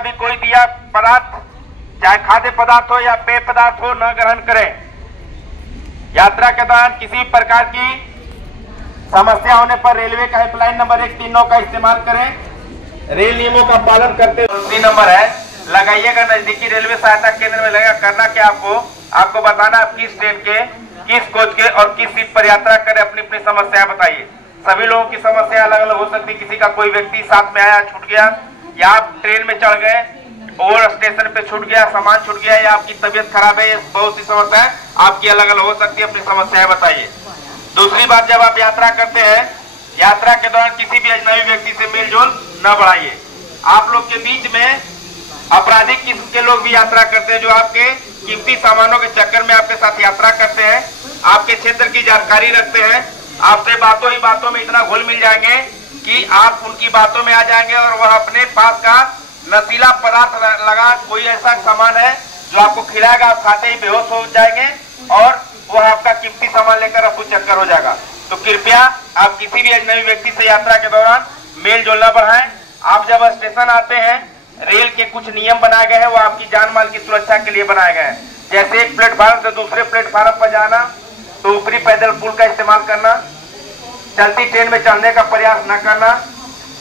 भी कोई दिया पदार्थ, चाहे खाद्य पदार्थ हो या पेय पदार्थ हो, न ग्रहण करें। यात्रा के दौरान किसी भी प्रकार की समस्या होने पर रेलवे का हेल्पलाइन नंबर 139 का इस्तेमाल करें। रेल नियमों का पालन करते हुए 3 नंबर है, लगाइएगा नजदीकी रेलवे सहायता केंद्र में लगेगा। करना क्या आपको बताना आप किस ट्रेन के, किस कोच के और किस सीट पर यात्रा करें। अपनी अपनी समस्या बताइए। सभी लोगों की समस्या अलग अलग हो सकती है। किसी का कोई व्यक्ति साथ में आया, छूट गया, या आप ट्रेन में चढ़ गए और स्टेशन पे छूट गया, सामान छूट गया, या आपकी तबीयत खराब है, ये बहुत सी समस्याएं आपकी अलग अलग हो सकती है। अपनी समस्याएं बताइए। दूसरी बात, जब आप यात्रा करते हैं, यात्रा के दौरान किसी भी अजनबी व्यक्ति से मेल जोल न बढ़ाइए। आप लोग के बीच में आपराधिक किस्म के लोग भी यात्रा करते हैं, जो आपके कीमती सामानों के चक्कर में आपके साथ यात्रा करते हैं, आपके क्षेत्र की जानकारी रखते हैं, आपसे बातों ही बातों में इतना घुल मिल जाएंगे कि आप उनकी बातों में आ जाएंगे और वह अपने पास का नशीला पदार्थ लगा कोई ऐसा सामान है जो आपको खिलाएगा, आप खाते ही बेहोश हो जाएंगे और वह आपका कीमती सामान लेकर आपको चक्कर हो जाएगा। तो कृपया आप किसी भी अजनबी व्यक्ति से यात्रा के दौरान मेल जोल न बढ़ाएं। आप जब स्टेशन आते हैं, रेल के कुछ नियम बनाए गए हैं, वो आपकी जान माल की सुरक्षा के लिए बनाए गए हैं। जैसे एक प्लेटफार्म से दूसरे प्लेटफार्म पर जाना, तो ऊपरी पैदल पुल का इस्तेमाल करना, चलती ट्रेन में चढ़ने का प्रयास न करना,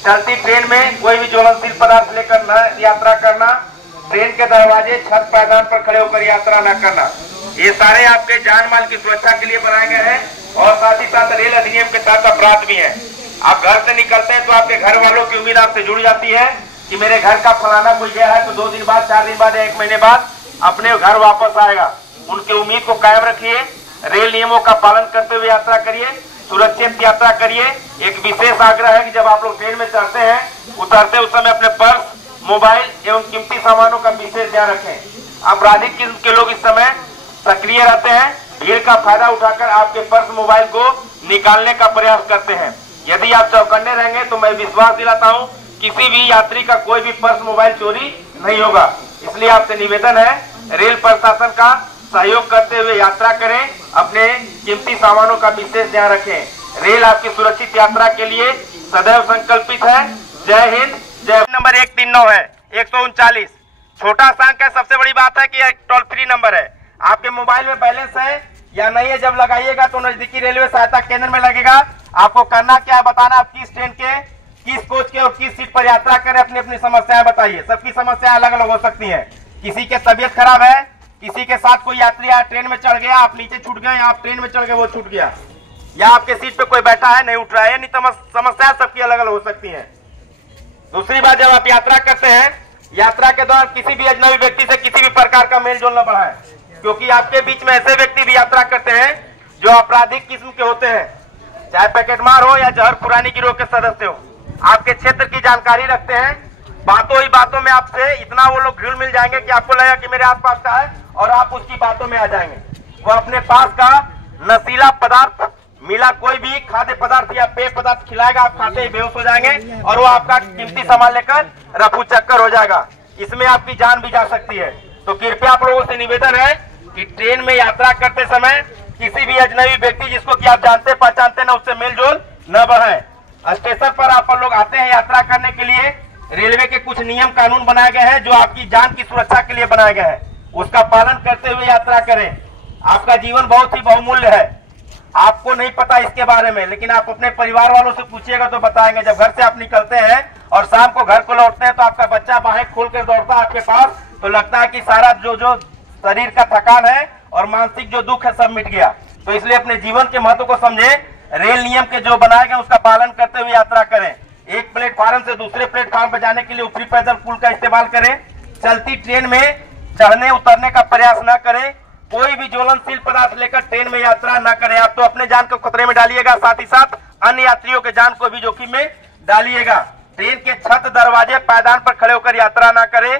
चलती ट्रेन में कोई भी ज्वलनशील पदार्थ लेकर न यात्रा करना, ट्रेन के दरवाजे, छत, पायदान पर खड़े होकर यात्रा न करना। ये सारे आपके जान माल की सुरक्षा के लिए बनाए गए हैं और साथ ही साथ रेल अधिनियम के साथ अपराध भी है। आप घर से निकलते हैं तो आपके घर वालों की उम्मीद आपसे जुड़ जाती है कि मेरे घर का फलाना कोई गया है तो 2 दिन बाद, 4 दिन बाद या 1 महीने बाद अपने घर वापस आएगा। उनकी उम्मीद को कायम रखिए। रेल नियमों का पालन करते हुए यात्रा करिए, सुरक्षित यात्रा करिए। एक विशेष आग्रह है कि जब आप लोग ट्रेन में चढ़ते हैं, उतरते उस समय अपने पर्स, मोबाइल एवं कीमती सामानों का विशेष ध्यान रखें। आपराधिक किस्म के लोग इस समय सक्रिय रहते हैं, भीड़ का फायदा उठाकर आपके पर्स, मोबाइल को निकालने का प्रयास करते हैं। यदि आप चौकन्ने रहेंगे तो मैं विश्वास दिलाता हूं किसी भी यात्री का कोई भी पर्स, मोबाइल चोरी नहीं होगा। इसलिए आपसे निवेदन है, रेल प्रशासन का सहयोग करते हुए यात्रा करें, अपने कीमती सामानों का विशेष ध्यान रखें। रेल आपकी सुरक्षित यात्रा के लिए सदैव संकल्पित है। जय हिंद, जय। नंबर 139 है, 139 छोटा सा अंक है। सबसे बड़ी बात है कि यह टोल फ्री नंबर है। आपके मोबाइल में बैलेंस है या नहीं है, जब लगाइएगा तो नजदीकी रेलवे सहायता केंद्र में लगेगा। आपको करना क्या है, बताना आप किस ट्रेन के, किस कोच के और किस सीट पर यात्रा करें। अपनी अपनी समस्याएं बताइए। सबकी समस्याएं अलग अलग हो सकती हैं। किसी के तबीयत खराब है, किसी के साथ कोई यात्री आया, ट्रेन में चढ़ गया, आप नीचे छूट गए, आप ट्रेन में चढ़ गए, वो छूट गया, या आपके सीट पे कोई बैठा है, नहीं उठ रहा है, नहीं समस्या सबकी अलग अलग हो सकती है। दूसरी बात, जब आप यात्रा करते हैं, यात्रा के दौरान किसी भी अजनबी व्यक्ति से किसी भी प्रकार का मेल जोल न बढ़ाएं, क्योंकि आपके बीच में ऐसे व्यक्ति भी यात्रा करते हैं जो आपराधिक किस्म के होते हैं, चाहे पैकेटमार हो या जहर पुरानी गिरोह के सदस्य हो। आपके क्षेत्र की जानकारी रखते हैं, बातों ही बातों में आपसे इतना वो लोग घुल मिल जाएंगे कि आपको लगेगा कि मेरे आसपास का है और आप उसकी बातों में आ जाएंगे। वो अपने पास का नशीला पदार्थ मिला, कोई भी खाद्य पदार्थ या पेय पदार्थ खिलाएगा, आप खाते ही बेहोश हो जाएंगे और वो आपका कीमती सामान लेकर रफू चक्कर हो जाएगा। इसमें आपकी जान भी जा सकती है। तो कृपया आप लोगों से निवेदन है कि ट्रेन में यात्रा करते समय किसी भी अजनबी व्यक्ति जिसको कि आप जानते पहचानते ना, उससे मेल जोल न बढ़ाएं। स्टेशन पर आप लोग आते हैं यात्रा करने के लिए, रेलवे के कुछ नियम कानून बनाए गए हैं जो आपकी जान की सुरक्षा के लिए बनाए गए हैं। उसका पालन करते हुए यात्रा करें। आपका जीवन बहुत ही बहुमूल्य है। आपको नहीं पता इसके बारे में, लेकिन आप अपने परिवार वालों से पूछिएगा तो बताएंगे। जब घर से आप निकलते हैं और शाम को घर को लौटते हैं तो आपका बच्चा बाहें खोल कर दौड़ता है आपके पास, तो लगता है कि सारा जो शरीर का थकान है और मानसिक जो दुख है सब मिट गया। तो इसलिए अपने जीवन के महत्व को समझे, रेल नियम के जो बनाए गए उसका पालन करते हुए यात्रा करें। एक प्लेटफार्म से दूसरे प्लेटफार्म पर जाने के लिए ऊपरी पैदल पुल का इस्तेमाल करें। चलती ट्रेन में चढ़ने उतरने का प्रयास न करें। कोई भी ज्वलनशील पदार्थ लेकर ट्रेन में यात्रा न करें। आप तो अपने जान को खतरे में डालिएगा, साथ ही साथ अन्य यात्रियों के जान को भी जोखिम में डालिएगा। ट्रेन के छत, दरवाजे, पायदान पर खड़े होकर यात्रा न करें।